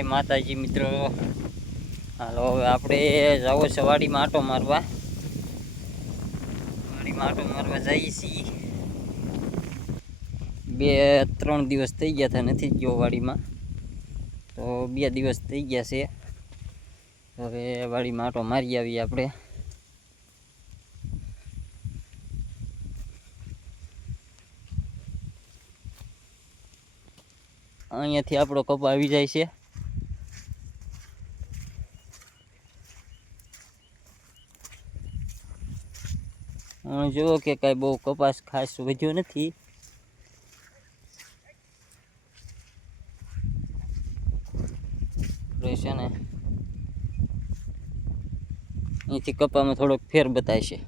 જય માતાજી મિત્રો। હાલો હવે આપણે જાવો છે વાડીમાં આટો મારવા। વાડીમાં આટો મારવા જઈએ છીએ। 2-3 દિવસ થઈ ગયા હતા, નથી ગયો વાડીમાં, તો 2 દિવસ થઈ ગયા છે। હવે વાડીમાં આટો મારી આવીએ આપણે। અહીંયાથી આપણો કપા આવી જાય છે। જુઓ કે કાંઈ બહુ કપાસ ખાસ વધ્યો નથી। છે ને અહીંથી કપામાં થોડોક ફેર બતાય છે।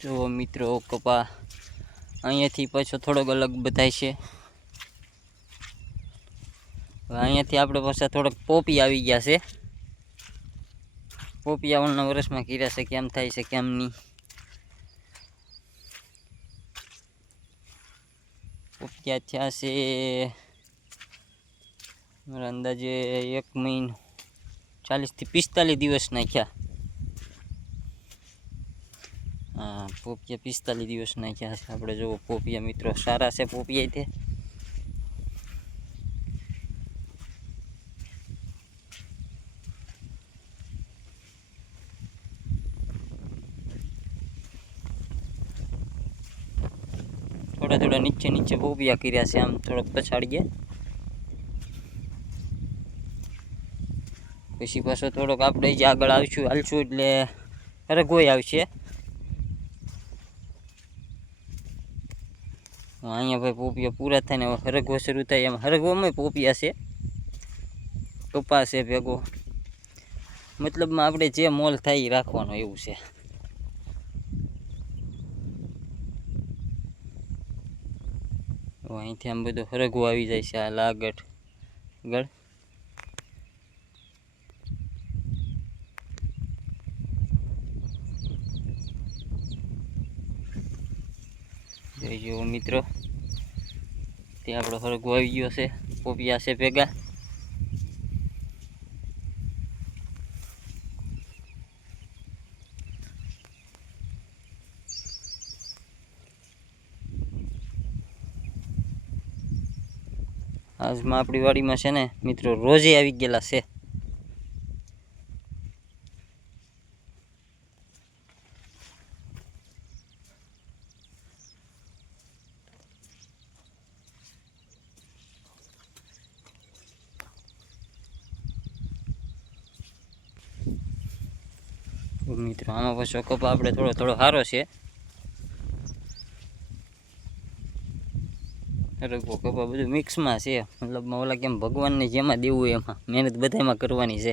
જો મિત્રો કપા અહીંયાથી પાછો થોડોક અલગ બતાય છે। અહીંયાથી આપણે પાછા થોડોક પોપી આવી ગયા છે। પોપી આવવાના વર્ષમાં કર્યા છે, કેમ થાય છે કેમ નહીં। પોપિયા થયા છે મારા અંદાજે 1 મહિનો 40 થી 45 દિવસ નાખ્યા। हाँ पोपिया 45 दिवस नाख्या है આપણે। जो पोपिया मित्रों सारा से पोपिया थे। थोड़ा थोड़ा नीचे नीचे पोपिया कर्या से आम थोड़ा पछाड़िए, पछी पाछो थोड़ोक आपणे जे आगळ आवीशुं हालशुं એટલે હરગોય આવશે। અહીંયા ભાઈ પોપિયા પૂરા થાય ને હરગવો શરૂ થાય, એમ હરગવામાં પોપિયા છે, કપાસ છે ભેગો, મતલબમાં આપણે જે મોલ થાય એ રાખવાનો એવું છે। અહીંથી આમ બધું હરગવો આવી જાય છે આ લાગઠ ગળ। જો મિત્રો તે આપણો હરગવો આવી ગયો છે, પોપિયા છે ભેગા। આજમાં આપણી વાડીમાં છે ને મિત્રો રોજે આવી ગયેલા છે। મિત્રો આમાં પાછો કપા આપણે થોડો થોડો સારો છે, હરગવો કપા બધું મિક્સમાં છે, મતલબમાં ઓલા કેમ ભગવાનને જેમાં દેવું એમાં મહેનત બધામાં કરવાની છે।